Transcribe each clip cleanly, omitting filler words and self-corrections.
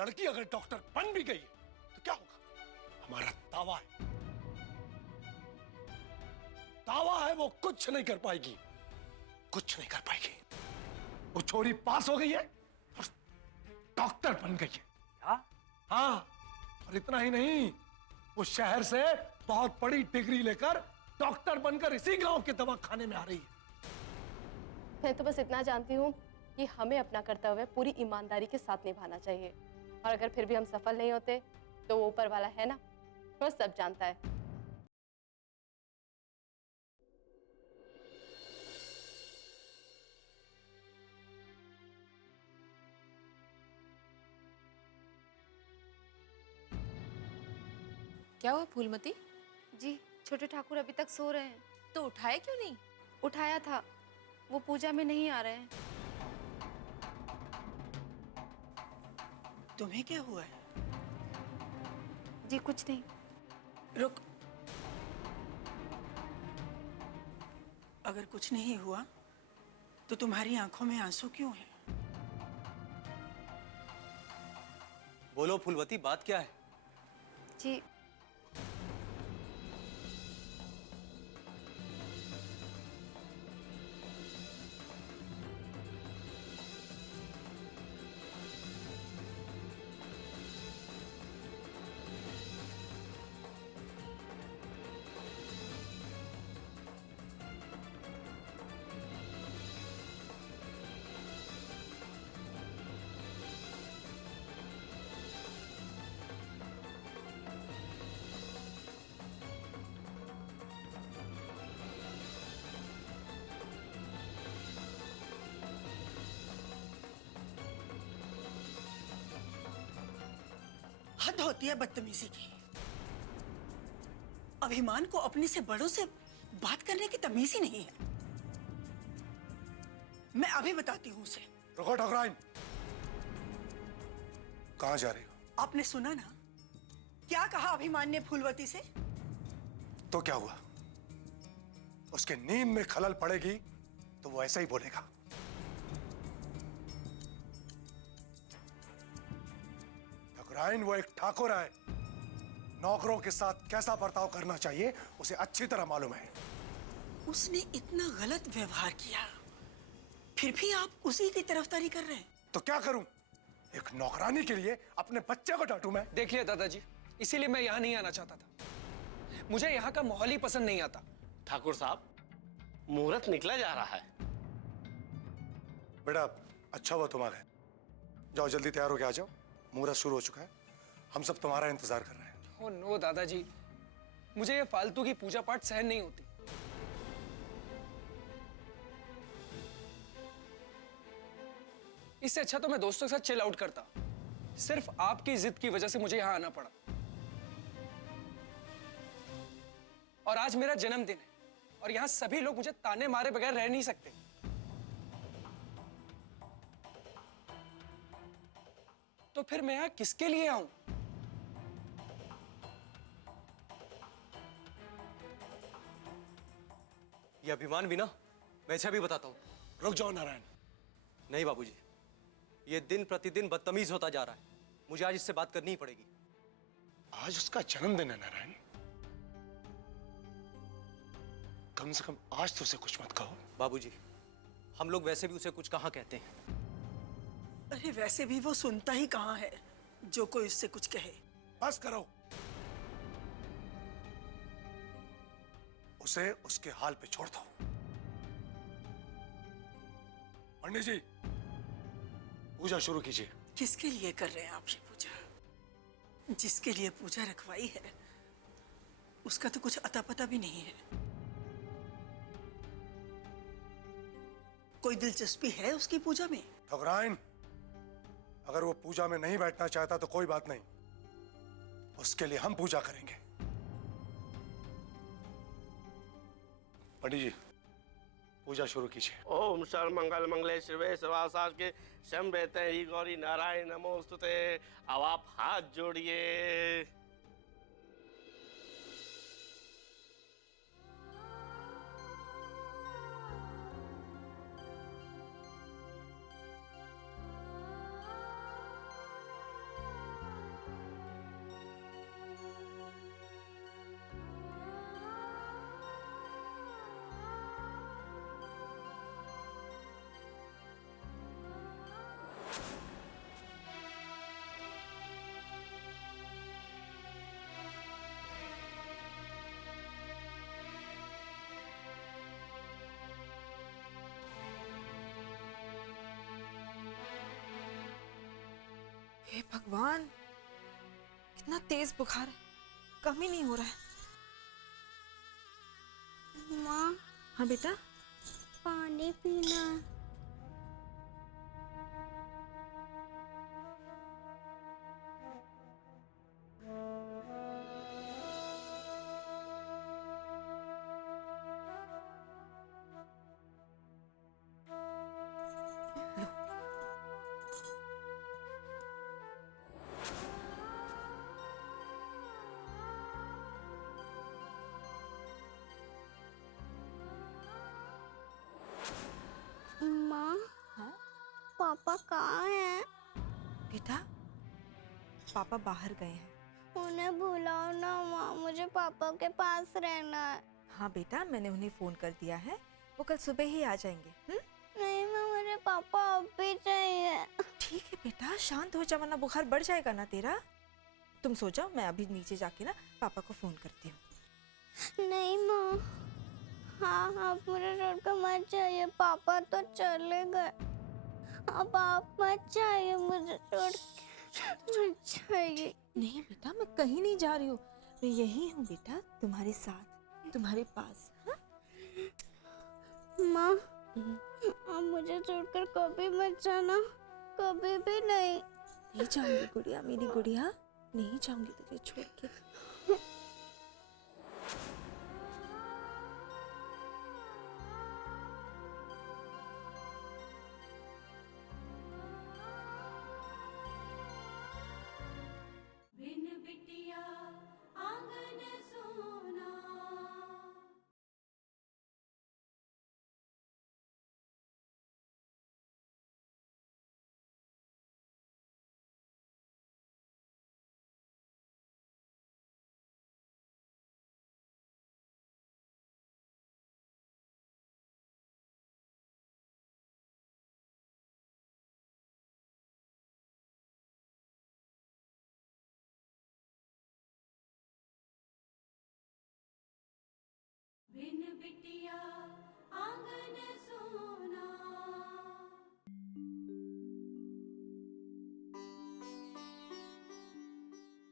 लड़की अगर डॉक्टर बन भी गई तो क्या होगा? हमारा दावा है वो कुछ नहीं कर पाएगी, कुछ नहीं कर पाएगी। वो छोरी पास हो गई है और डॉक्टर बन गई है। क्या? हाँ, और इतना ही नहीं, वो शहर से बहुत बड़ी डिग्री लेकर डॉक्टर बनकर इसी गांव के दवाखाने में आ रही है। मैं तो बस इतना जानती हूँ कि हमें अपना कर्तव्य पूरी ईमानदारी के साथ निभाना चाहिए, और अगर फिर भी हम सफल नहीं होते तो वो ऊपर वाला है ना, वो सब जानता है। क्या हुआ फूलमती? जी, छोटे ठाकुर अभी तक सो रहे हैं। तो उठाए क्यों नहीं? उठाया था, वो पूजा में नहीं आ रहे हैं। तुम्हें क्या हुआ है? जी कुछ नहीं। रुक, अगर कुछ नहीं हुआ तो तुम्हारी आंखों में आंसू क्यों हैं? बोलो फूलवती, बात क्या है? जी हद होती है बदतमीजी की। अभिमान को अपने से बड़ों से बात करने की तमीज ही नहीं है। मैं अभी बताती हूँ उसे। रुको ठाकुराइन, कहां जा रही हो? आपने सुना ना क्या कहा अभिमान ने फूलवती से? तो क्या हुआ? उसके नींद में खलल पड़ेगी तो वो ऐसा ही बोलेगा। ठाकुराइन, वो एक ठाकुर है, नौकरों के साथ कैसा बर्ताव करना चाहिए उसे अच्छी तरह मालूम है। उसने इतना गलत व्यवहार किया, फिर भी आप उसी की तरफदारी कर रहे हैं। तो क्या करूं? एक नौकरानी के लिए अपने बच्चे को डांटूं मैं? देखिए दादाजी, इसीलिए मैं यहाँ नहीं आना चाहता था। मुझे यहाँ का माहौल ही पसंद नहीं आता। ठाकुर साहब, मुहूर्त निकला जा रहा है। बेटा, अच्छा हुआ तुम आ गए। जाओ जल्दी तैयार होके आ जाओ, मुहूर्त शुरू हो चुका है। हम सब तुम्हारा इंतजार कर रहे हैं। ओह नो दादाजी, मुझे ये फालतू की पूजा पाठ सहन नहीं होती। इससे अच्छा तो मैं दोस्तों के साथ चिल आउट करता। सिर्फ आपकी जिद की वजह से मुझे यहां आना पड़ा। और आज मेरा जन्मदिन है और यहां सभी लोग मुझे ताने मारे बगैर रह नहीं सकते। तो फिर मैं यहां किसके लिए आऊं? ये अभिमान भी ना, मैं इसे भी बताता हूँ। रुक जाओ नारायण। नहीं बाबूजी, ये दिन प्रतिदिन बदतमीज होता जा रहा है। मुझे आज इससे बात करनी ही पड़ेगी। आज उसका जन्मदिन है नारायण, कम से कम आज तो उसे कुछ मत कहो। बाबूजी, हम लोग वैसे भी उसे कुछ कहाँ कहते हैं। अरे वैसे भी वो सुनता ही कहाँ है जो कोई उससे कुछ कहे। बस करो, उसे उसके हाल पे छोड़ दो। पंडित जी, पूजा शुरू कीजिए। किसके लिए कर रहे हैं आप ये पूजा? जिसके लिए पूजा रखवाई है उसका तो कुछ अता पता भी नहीं है। कोई दिलचस्पी है उसकी पूजा में? ठकुराइन, अगर वो पूजा में नहीं बैठना चाहता तो कोई बात नहीं, उसके लिए हम पूजा करेंगे। पंडित जी, पूजा शुरू कीजिए। ओम सर्वमंगल मंगले शिवे सर्वासाके शंभेते ही गौरी नारायण नमोस्तुते। अब आप हाथ जोड़िए। भगवान, कितना तेज बुखार है, कम ही नहीं हो रहा है। माँ, हाँ बेटा, पानी पीना। माँ, हाँ पापा कहाँ हैं? बेटा, पापा बाहर गए हैं। उन्हें बुलाओ ना माँ, मुझे पापा के पास रहना है। हाँ बेटा, मैंने उन्हें फोन कर दिया है, वो कल सुबह ही आ जाएंगे। नहीं माँ, मुझे पापा अब भी चाहिए। ठीक है बेटा, शांत हो जा वरना बुखार बढ़ जाएगा ना तेरा। तुम सो जाओ, मैं अभी नीचे जाके ना पापा को फोन करती हूँ। नहीं माँ, हाँ आप मुझे छोड़कर मत जाइए, पापा तो चले गए। अब आप मत जाइए, मुझे छोड़ के मत जाइए। नहीं बेटा, मैं कहीं नहीं जा रही हूँ, मैं यही हूँ बेटा, तुम्हारे साथ, तुम्हारे पास। हाँ? माँ, आप मुझे छोड़कर कभी मत जाना, कभी भी नहीं। नहीं जाऊंगी गुड़िया, मेरी गुड़िया, नहीं जाऊंगी तुझे छोड़ के।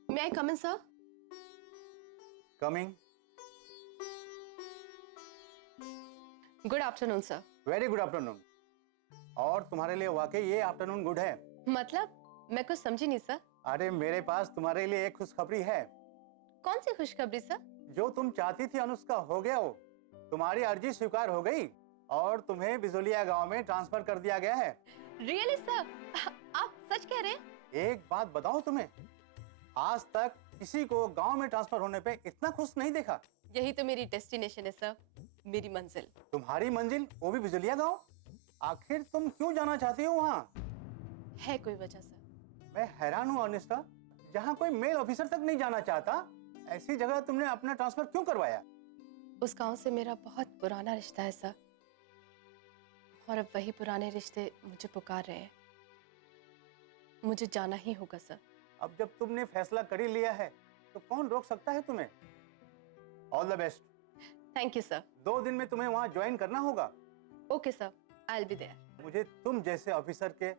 May I come in, sir? Coming. Good afternoon, sir. Very good afternoon. और तुम्हारे लिए वाकई ये आफ्टरनून गुड है। मतलब मैं कुछ समझी नहीं सर। अरे मेरे पास तुम्हारे लिए एक खुशखबरी है। कौन सी खुशखबरी सर? जो तुम चाहती थी अनुष्का, हो गया वो। तुम्हारी अर्जी स्वीकार हो गई और तुम्हें बिजोलिया गांव में ट्रांसफर कर दिया गया है। Really sir? आप सच कह रहे हैं? एक बात बताऊं तुम्हें, आज तक किसी को गांव में ट्रांसफर होने पे इतना खुश नहीं देखा। यही तो मेरी डेस्टिनेशन है सर, मेरी मंजिल। तुम्हारी मंजिल, वो भी बिजोलिया गांव? आखिर तुम क्यों जाना चाहती हो वहाँ? है कोई वजह सर? मैं हैरान हूँ अनुष्का, जहाँ कोई मेल ऑफिसर तक नहीं जाना चाहता, ऐसी जगह तुमने अपना ट्रांसफर क्यों करवाया? उस गांव से मेरा बहुत पुराना रिश्ता है सर, और अब वही पुराने रिश्ते मुझे पुकार रहे हैं। मुझे जाना ही होगा सर। अब जब तुमने फैसला कर ही लिया है तो कौन रोक सकता है तुम्हें? All the best. Thank you sir. 2 दिन में तुम्हें वहाँ ज्वाइन करना होगा। Okay sir, I will be there. मुझे तुम जैसे ऑफिसर के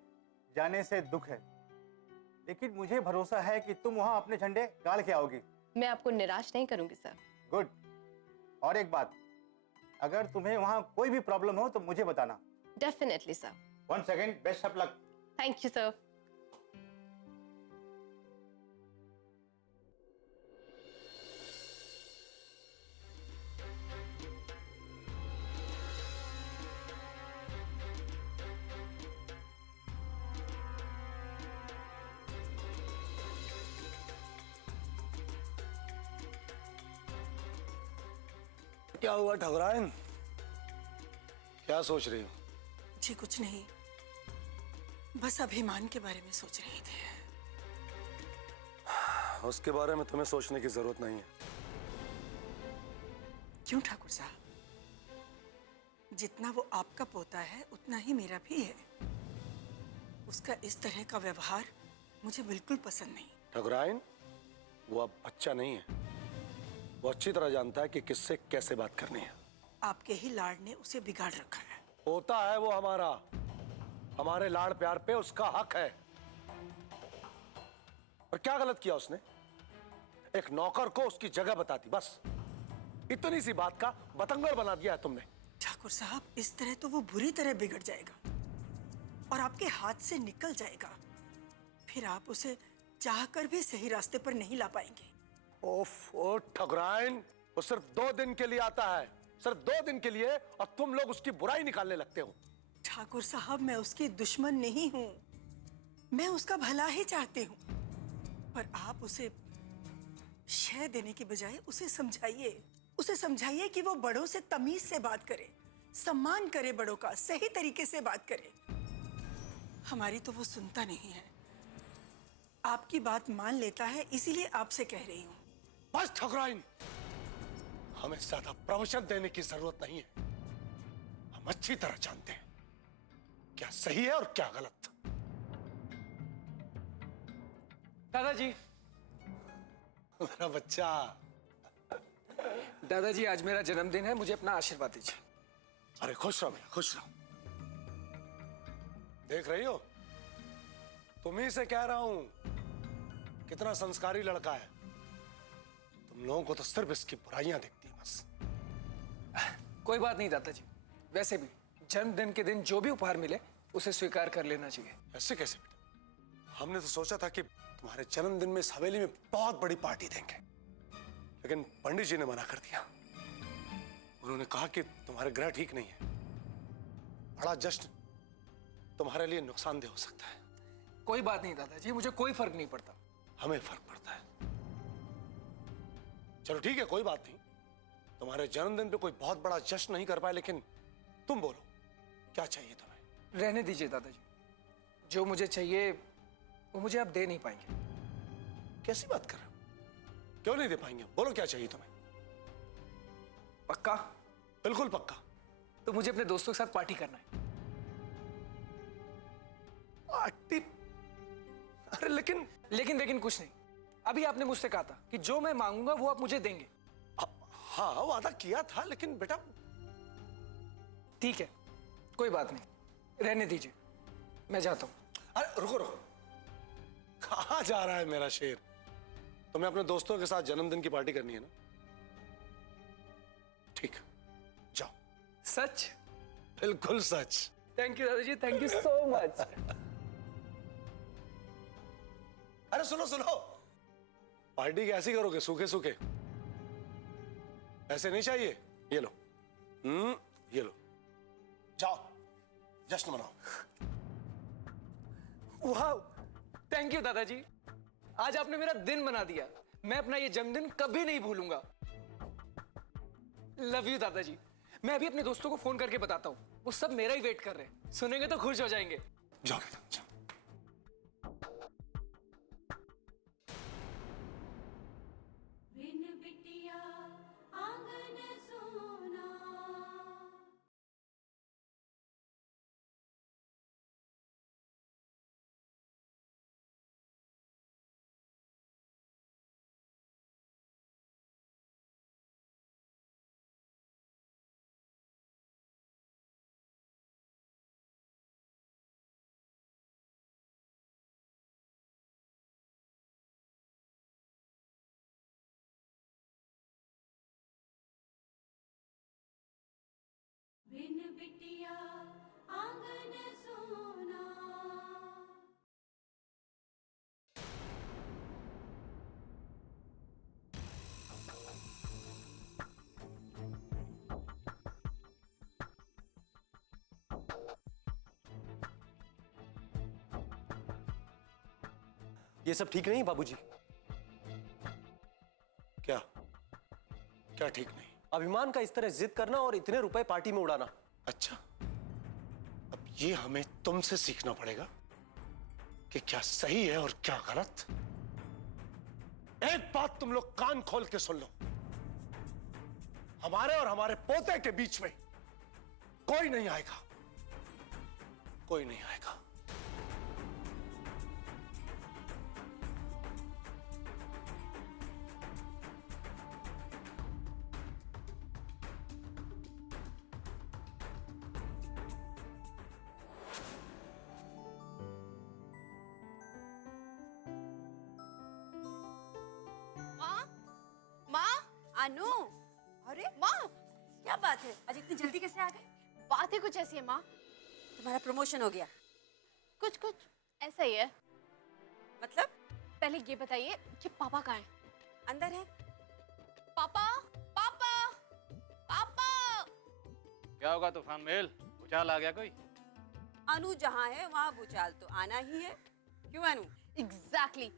जाने से दुख है, लेकिन मुझे भरोसा है कि तुम वहाँ अपने झंडे गाड़ के आओगी। मैं आपको निराश नहीं करूंगी सर। गुड। और एक बात, अगर तुम्हें वहाँ कोई भी प्रॉब्लम हो तो मुझे बताना। Definitely sir. Once again best of luck. Thank you sir. क्या हुआ ठकुराइन? क्या सोच रही हो? जी कुछ नहीं, बस अभिमान के बारे में सोच रही थी। उसके बारे में तुम्हें सोचने की जरूरत नहीं है। क्यों ठाकुर साहब? जितना वो आपका पोता है उतना ही मेरा भी है। उसका इस तरह का व्यवहार मुझे बिल्कुल पसंद नहीं। ठकुराइन, वो अब बच्चा नहीं है, वो अच्छी तरह जानता है कि किससे कैसे बात करनी है। आपके ही लाड ने उसे बिगाड़ रखा है। होता है वो हमारा, हमारे लाड़ प्यार पे उसका हक है। और क्या गलत किया उसने? एक नौकर को उसकी जगह बता दी, बस इतनी सी बात का बतंगड़ बना दिया है तुमने। ठाकुर साहब, इस तरह तो वो बुरी तरह बिगड़ जाएगा और आपके हाथ से निकल जाएगा। फिर आप उसे चाहकर भी सही रास्ते पर नहीं ला पाएंगे। ओफ ओ ठकुराइन, वो सिर्फ 2 दिन के लिए आता है, सिर्फ 2 दिन के लिए, और तुम लोग उसकी बुराई निकालने लगते हो। ठाकुर साहब, मैं उसकी दुश्मन नहीं हूं, मैं उसका भला ही चाहती हूँ। पर आप उसे शय देने की बजाय उसे समझाइए कि वो बड़ों से तमीज से बात करे, सम्मान करे, बड़ों का सही तरीके से बात करे। हमारी तो वो सुनता नहीं है, आपकी बात मान लेता है, इसीलिए आपसे कह रही हूँ। बस ठकुराइन, हमें ज्यादा प्रवचन देने की जरूरत नहीं है। हम अच्छी तरह जानते हैं क्या सही है और क्या गलत। दादाजी, मेरा बच्चा। दादाजी आज मेरा जन्मदिन है, मुझे अपना आशीर्वाद दीजिए। अरे खुश रहो बेटा, खुश रहो। देख रही हो, तुम ही से कह रहा हूं, कितना संस्कारी लड़का है। तुम लोगों को तो सिर्फ इसकी बुराइयां दिखती है बस। कोई बात नहीं दादाजी, वैसे भी जन्मदिन के दिन जो भी उपहार मिले उसे स्वीकार कर लेना चाहिए। ऐसे कैसे बेटा? हमने तो सोचा था कि तुम्हारे जन्मदिन में इस हवेली में बहुत बड़ी पार्टी देंगे, लेकिन पंडित जी ने मना कर दिया। उन्होंने कहा कि तुम्हारे ग्रह ठीक नहीं है, बड़ा जश्न तुम्हारे लिए नुकसानदेह हो सकता है। कोई बात नहीं दादाजी, मुझे कोई फर्क नहीं पड़ता। हमें फर्क पड़ता है। चलो ठीक है, कोई बात नहीं, तुम्हारे जन्मदिन पे कोई बहुत बड़ा जश्न नहीं कर पाए, लेकिन तुम बोलो क्या चाहिए तुम्हें? रहने दीजिए दादाजी, जो मुझे चाहिए वो मुझे आप दे नहीं पाएंगे। कैसी बात कर रहे हो? क्यों नहीं दे पाएंगे? बोलो क्या चाहिए तुम्हें? पक्का? बिल्कुल पक्का। तो मुझे अपने दोस्तों के साथ पार्टी करना है। पार्टी? अरे लेकिन कुछ नहीं। अभी आपने मुझसे कहा था कि जो मैं मांगूंगा वो आप मुझे देंगे। हाँ, वादा किया था, लेकिन बेटा। ठीक है, कोई बात नहीं, रहने दीजिए, मैं जाता हूं। अरे रुको रुको, कहाँ जा रहा है मेरा शेर? तुम्हें अपने दोस्तों के साथ जन्मदिन की पार्टी करनी है ना? ठीक, जाओ। सच? बिल्कुल सच। थैंक यू दादाजी, थैंक यू सो मच। अरे सुनो सुनो, पार्टी कैसी करोगे? सूखे सूखे? ऐसे नहीं चाहिए। ये लो, ये लो, जाओ जश्न मनाओ। वाह, थैंक यू दादाजी, आज आपने मेरा दिन बना दिया। मैं अपना ये जन्मदिन कभी नहीं भूलूंगा। लव यू दादाजी। मैं अभी अपने दोस्तों को फोन करके बताता हूँ, वो सब मेरा ही वेट कर रहे हैं, सुनेंगे तो खुश हो जाएंगे। जाओ बेटा, जाओ। बिन बिटिया आंगन सोना। ये सब ठीक नहीं बाबूजी। क्या क्या ठीक नहीं? अभिमान का इस तरह जिद करना और इतने रुपए पार्टी में उड़ाना। अच्छा, अब ये हमें तुमसे सीखना पड़ेगा कि क्या सही है और क्या गलत। एक बात तुम लोग कान खोल के सुन लो, हमारे और हमारे पोते के बीच में कोई नहीं आएगा, कोई नहीं आएगा। अनु, अरे माँ, क्या बात है, आज इतनी जल्दी कैसे आ गए? बात ही कुछ ऐसी है माँ। तुम्हारा प्रमोशन हो गया? कुछ कुछ ऐसा ही है। मतलब? पहले ये बताइए कि पापा कहाँ हैं? अंदर है। पापा, पापा, पापा। क्या होगा तूफान मेल? भूचाल आ गया कोई? अनु जहाँ है वहाँ भूचाल तो आना ही है। क्यों अनु? एग्जैक्टली।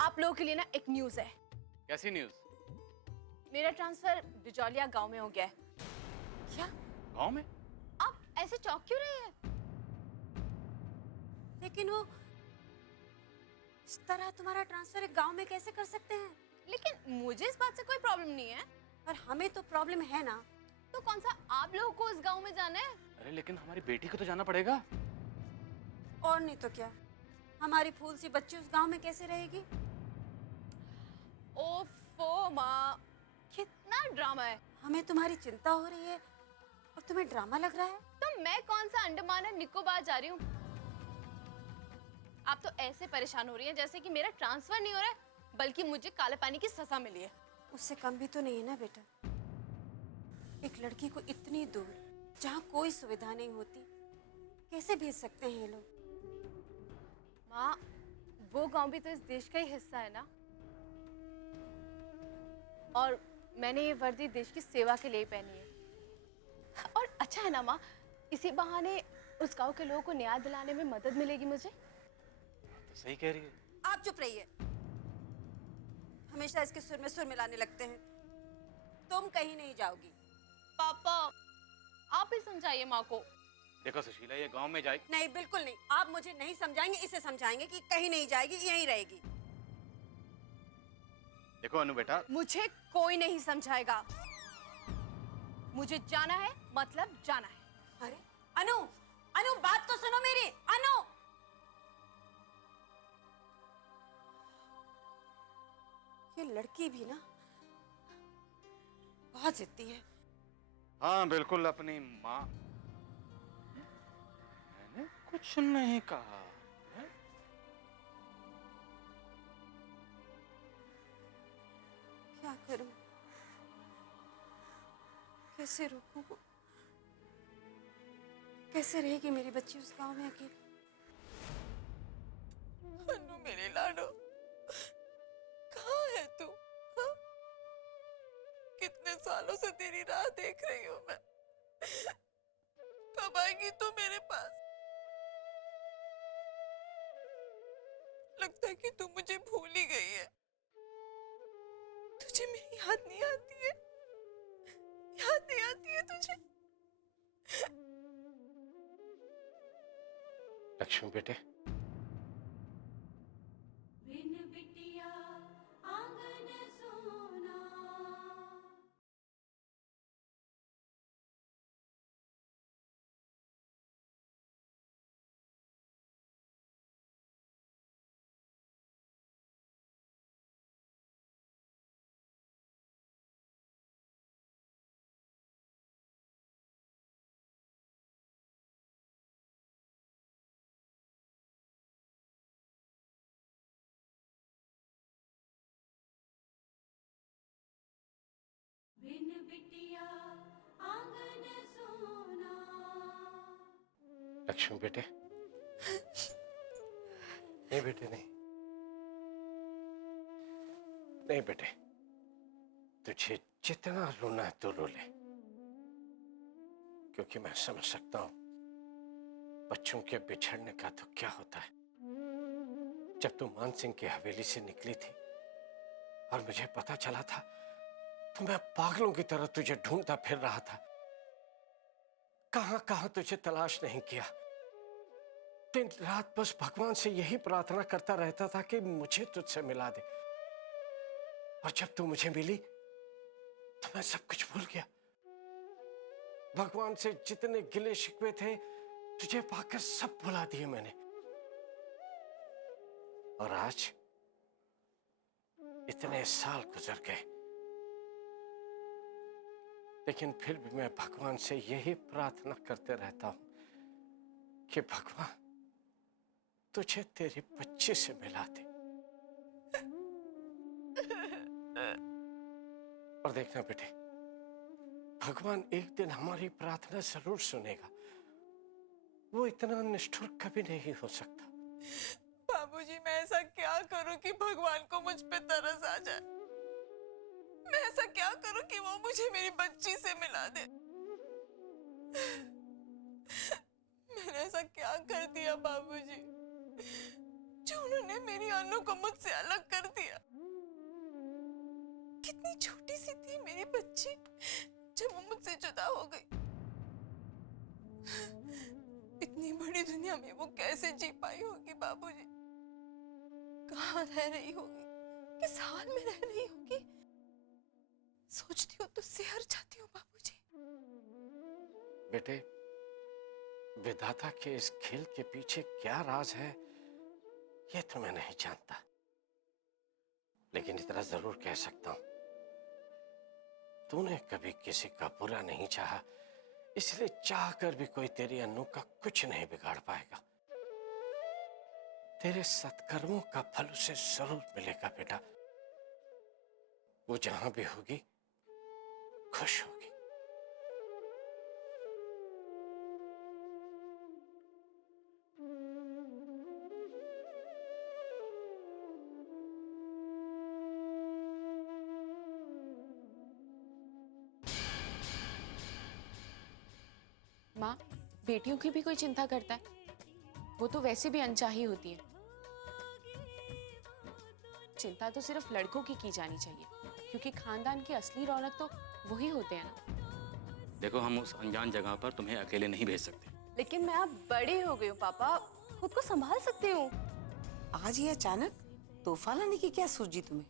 आप लोगों के लिए ना एक न्यूज़ है। कैसी न्यूज? मेरा ट्रांसफर बिजौलिया गांव में हो गया है। क्या? गांव में? आप ऐसे चौंक क्यों रहे हैं? लेकिन वो इस तरह तुम्हारा ट्रांसफर एक गांव में कैसे कर सकते हैं? लेकिन मुझे इस बात से कोई प्रॉब्लम नहीं है। पर हमें तो प्रॉब्लम है ना। तो कौन सा आप लोगों को उस गांव में जाना है? अरे लेकिन हमारी बेटी को तो जाना पड़ेगा। और नहीं तो क्या, हमारी फूल सी बच्ची उस गांव में कैसे रहेगी? ओफो माँ, कितना ड्रामा है। हमें तुम्हारी चिंता हो रही है और तुम्हें ड्रामा लग रहा है? तो मैं कौन सा अंडमान और निकोबार जा रही हूँ? आप तो ऐसे परेशान हो रही हैं जैसे कि मेरा ट्रांसफर नहीं हो रहा है, बल्कि मुझे काले पानी की सजा मिली है। उससे कम भी तो नहीं है ना बेटा। एक लड़की को इतनी दूर जहाँ कोई सुविधा नहीं होती कैसे भेज सकते हैं ये लोग? माँ, वो गांव भी तो इस देश का ही हिस्सा है ना। और मैंने ये वर्दी देश की सेवा के लिए पहनी है। और अच्छा है ना माँ, इसी बहाने उस गांव के लोगों को न्याय दिलाने में मदद मिलेगी मुझे। तो सही कह रही है। आप चुप रहिए। हमेशा इसके सुर में सुर मिलाने लगते हैं। तुम कहीं नहीं जाओगी। पापा, आप ही समझाइए माँ को। देखो सुशीला, ये गांव में जाए। नहीं, बिल्कुल नहीं। आप मुझे नहीं समझाएंगे, इसे समझाएंगे कि कहीं नहीं जाएगी, यहीं रहेगी। देखो अनु बेटा, मुझे कोई नहीं समझाएगा। मुझे जाना है, मतलब जाना है। अरे अनु, अनु बात तो सुनो मेरी। अनु, ये लड़की भी ना बहुत जिद्दी है। हाँ बिल्कुल अपनी माँ। मैंने कुछ नहीं कहा है? क्या करूं? कैसे रोकूं? कैसे रहेगी मेरी बच्ची उस गांव में अकेली? अनु मेरे लाडो, कहाँ है तू? हाँ? कितने सालों से तेरी राह देख रही हूँ मैं। कब आएगी तू मेरे पास? लगता है कि तू मुझे भूल ही गई है। तुझे मेरी याद नहीं आती है? याद नहीं आती है तुझे? लक्ष्मी बेटे, बिन बिटिया आंगन सोना। बिन बिटिया आंगन सोना। लक्ष्मी बेटे, नहीं बेटे नहीं, नहीं बेटे, तुझे जितना रोना है तो रो ले, क्योंकि मैं समझ सकता हूं बच्चों के बिछड़ने का तो क्या होता है। जब तू मान सिंह की हवेली से निकली थी और मुझे पता चला था, तो मैं पागलों की तरह तुझे ढूंढता फिर रहा था। कहां कहां तुझे तलाश नहीं किया। दिन रात बस भगवान से यही प्रार्थना करता रहता था कि मुझे तुझसे मिला दे। और जब तू मुझे मिली तो मैं सब कुछ भूल गया। भगवान से जितने गिले शिकवे थे तुझे पाकर सब भुला दिए मैंने। और आज इतने साल गुजर गए, लेकिन फिर भी मैं भगवान से यही प्रार्थना करते रहता हूं कि भगवान तुझे तेरी बच्ची से मिला दे। और देखना बेटे, भगवान एक दिन हमारी प्रार्थना जरूर सुनेगा। वो इतना निष्ठुर कभी नहीं हो सकता। बाबूजी, मैं ऐसा क्या करूं कि भगवान को मुझ पे तरस आ जाए? मैं ऐसा क्या करूं कि वो मुझे मेरी बच्ची से मिला दे? मैंने ऐसा क्या कर दिया बाबूजी जो उन्होंने मेरी अनु को मुझसे अलग कर दिया? कितनी छोटी सी थी मेरी बच्ची जब वो मुझसे जुदा हो गई। इतनी बड़ी दुनिया में वो कैसे जी पाई होगी बाबूजी? कहाँ रह रही होगी? किस हाल में रह रही होगी? सोचती हूँ तो सिहर जाती हूँ बाबूजी। बेटे, विधाता के इस खेल के पीछे क्या राज है ये तो मैं नहीं जानता, लेकिन इतना जरूर कह सकता हूं, तूने कभी किसी का बुरा नहीं चाहा, इसलिए चाहकर भी कोई तेरी अनु का कुछ नहीं बिगाड़ पाएगा। तेरे सत्कर्मों का फल उसे जरूर मिलेगा बेटा। वो जहां भी होगी खुश होगी। माँ, बेटियों की भी कोई चिंता करता है? वो तो वैसे भी अनचाही होती है। चिंता तो सिर्फ लड़कों की जानी चाहिए, क्योंकि खानदान की असली रौनक तो वही होते हैं ना। देखो, हम उस अनजान जगह पर तुम्हें अकेले नहीं भेज सकते। लेकिन मैं अब बड़ी हो गई हूँ पापा, खुद को संभाल सकती हूँ। आज ये अचानक तोहफा लाने की क्या सूझी तुम्हें?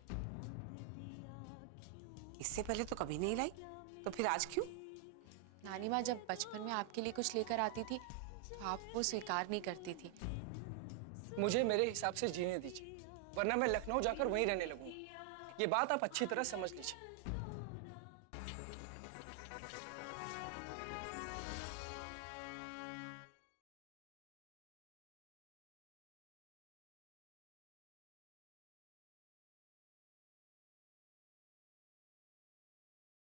इससे पहले तो कभी नहीं लाई, तो फिर आज क्यों? नानी माँ जब बचपन में आपके लिए कुछ लेकर आती थी तो आप वो स्वीकार नहीं करती थी। मुझे मेरे हिसाब से जीने दीजिए, वरना मैं लखनऊ जाकर वहीं रहने लगूंगा। ये बात आप अच्छी तरह समझ लीजिए।